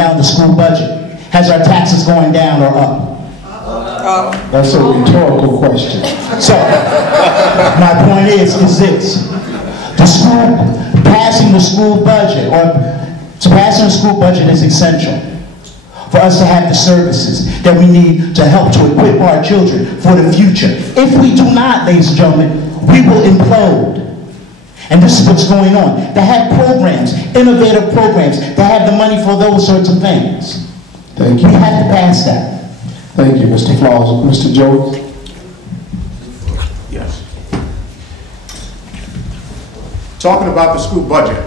down the school budget? Has our taxes going down or up? That's a rhetorical question. So, my point is this. Passing the school budget, passing the school budget is essential for us to have the services that we need to help to equip our children for the future. If we do not, ladies and gentlemen, we will implode. And this is what's going on. To have programs, innovative programs, to have the money for those sorts of things. Thank you. We have to pass that. Thank you, Mr. Flowers. Mr. Jones? Yes. Talking about the school budget.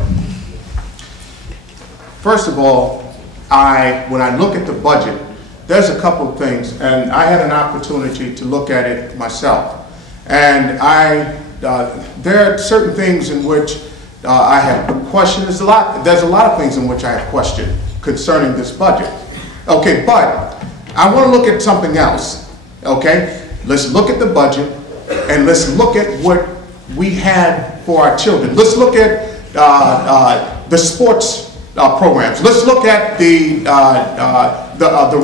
First of all, when I look at the budget, there's a couple of things, and I had an opportunity to look at it myself. And there are certain things in which I have questioned. There's a lot of things in which I have questioned concerning this budget. Okay, but I want to look at something else. Okay, let's look at the budget, and let's look at what we had for our children. Let's look at the sports programs. Let's look at the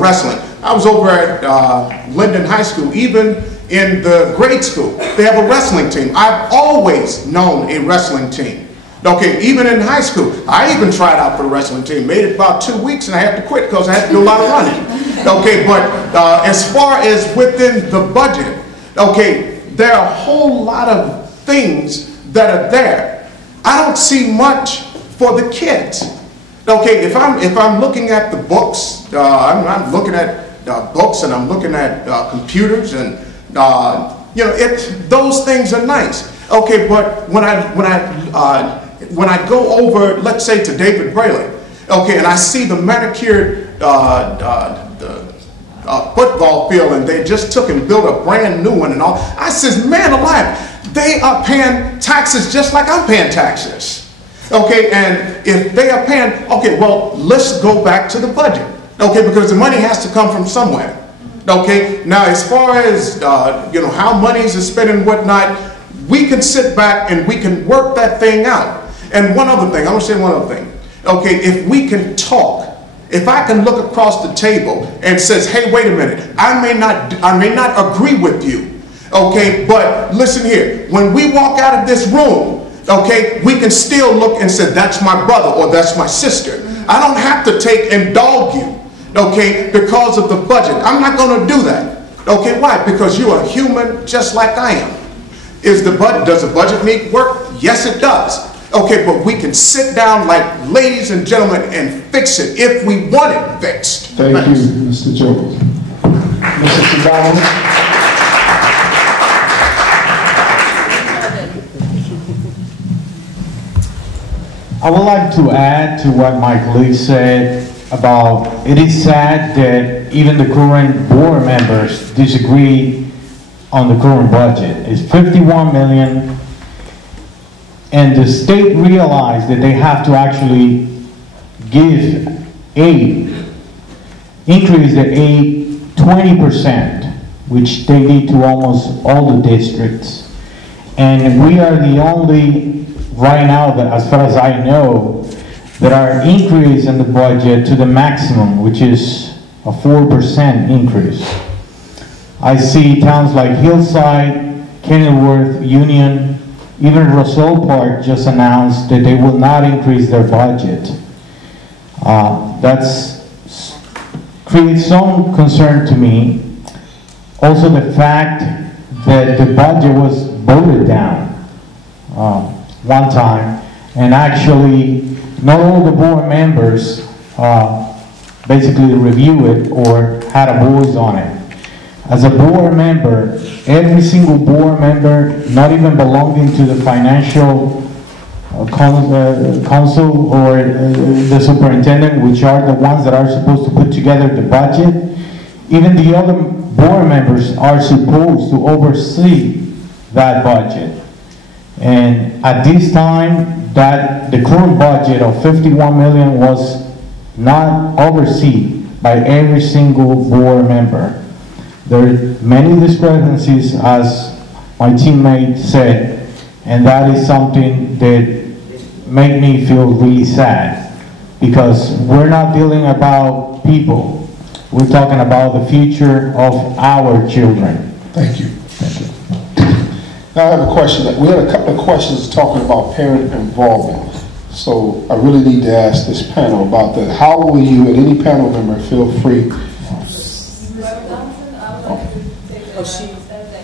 wrestling. I was over at Linden High School. Even in the grade school, they have a wrestling team. I've always known a wrestling team. Okay, even in high school, I even tried out for the wrestling team. Made it about 2 weeks and I had to quit because I had to do a lot of running. Okay, but as far as within the budget, okay, there are a whole lot of things that are there. I don't see much for the kids. Okay, if I'm looking at the books, I'm looking at books and I'm looking at computers, and you know, those things are nice. Okay, but when I go over, let's say, to David Brayley, okay, and I see the manicured football field, and they just took and built a brand new one and all, I says, man alive, they are paying taxes just like I'm paying taxes. Okay, and if they are paying, okay, well, let's go back to the budget. Okay, because the money has to come from somewhere. Okay, now as far as, you know, how monies are spent and whatnot, we can sit back and we can work that thing out. And one other thing, I want to say one other thing. Okay, if we can talk, if I can look across the table and says, hey, wait a minute, I may not agree with you. Okay, but listen here, when we walk out of this room, okay, we can still look and say, that's my brother or that's my sister. I don't have to take and dog you, okay, because of the budget. I'm not going to do that. Okay, why? Because you are human just like I am. Does the budget need work? Yes, it does. Okay, but we can sit down like ladies and gentlemen and fix it if we want it fixed. Thank you, Mr. Jones. Mr. Sabano? I would like to add to what my colleague said about, it is sad that even the current board members disagree on the current budget. It's 51 million, and the state realized that they have to actually give aid, increase the aid 20%, which they need to almost all the districts. And we are the only, right now, that as far as I know, that are increase in the budget to the maximum, which is a 4% increase. I see towns like Hillside, Kenilworth, Union, even Roselle Park just announced that they will not increase their budget. That's creates some concern to me. Also the fact that the budget was voted down one time, and actually not all the board members basically review it or had a voice on it. As a board member, every single board member, not even belonging to the financial council or the superintendent, which are the ones that are supposed to put together the budget, even the other board members are supposed to oversee that budget. And at this time, that the current budget of 51 million was not overseen by every single board member. There are many discrepancies, as my teammate said, and that is something that made me feel really sad. because we're not dealing about people. We're talking about the future of our children. Thank you. Thank you. Now I have a question. We had a couple of questions talking about parent involvement. So I really need to ask this panel about that. How will you, and any panel member, feel free.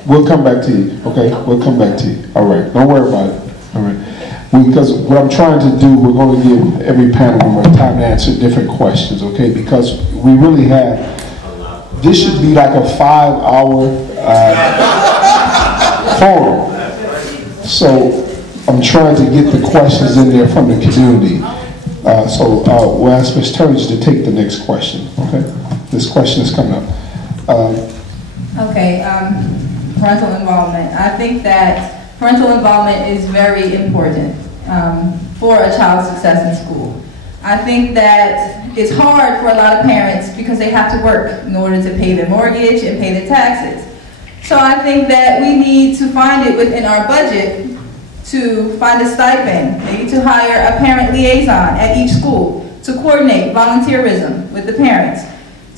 We'll come back to you, okay? We'll come back to you. All right, don't worry about it. All right. Because what I'm trying to do, we're going to give every panel member time to answer different questions, okay? Because we really have, this should be like a 5-hour forum. So I'm trying to get the questions in there from the community. So we'll ask Ms. Turge to take the next question, okay? This question is coming up. Okay, parental involvement. I think that parental involvement is very important for a child's success in school. I think that it's hard for a lot of parents because they have to work in order to pay their mortgage and pay their taxes. So I think that we need to find it within our budget to find a stipend, maybe to hire a parent liaison at each school to coordinate volunteerism with the parents,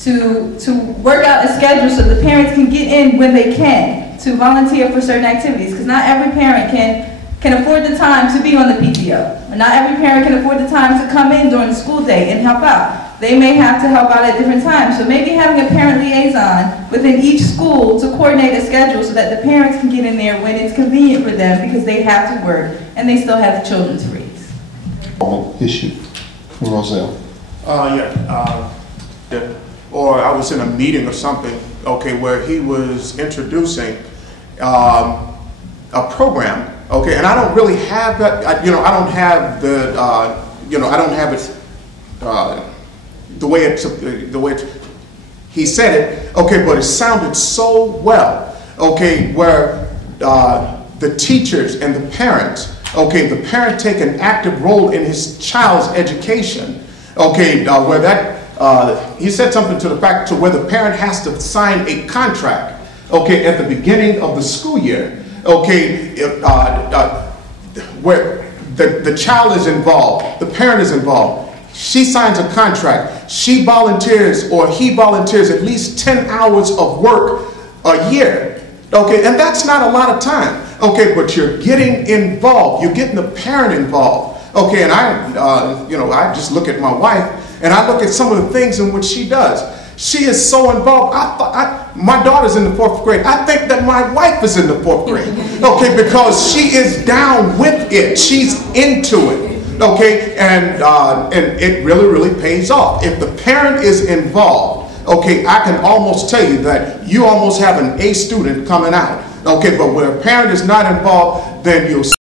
to work out a schedule so the parents can get in when they can to volunteer for certain activities, because not every parent can afford the time to be on the PTO, or not every parent can afford the time to come in during the school day and help out. They may have to help out at different times, so maybe having a parent liaison within each school to coordinate a schedule so that the parents can get in there when it's convenient for them because they have to work and they still have the children to raise. Issue. Roselle. Yeah. Or I was in a meeting or something, okay, where he was introducing a program, okay, and I don't really have that, I don't have the, I don't have it the way it's, he said it, okay, but it sounded so well, okay, where the teachers and the parents, okay, the parent take an active role in his child's education, okay, where that, he said something to the fact to where the parent has to sign a contract, okay, at the beginning of the school year, okay, where the child is involved, the parent is involved. She signs a contract. She volunteers or he volunteers at least 10 hours of work a year, okay, and that's not a lot of time, okay, but you're getting involved. You're getting the parent involved, okay, and I just look at my wife. And I look at some of the things in which she does. She is so involved. My daughter's in the 4th grade. I think that my wife is in the 4th grade. Okay, because she is down with it. She's into it. Okay, and it really, really pays off. If the parent is involved, okay, I can almost tell you that you almost have an A student coming out. Okay, but where a parent is not involved, then you'll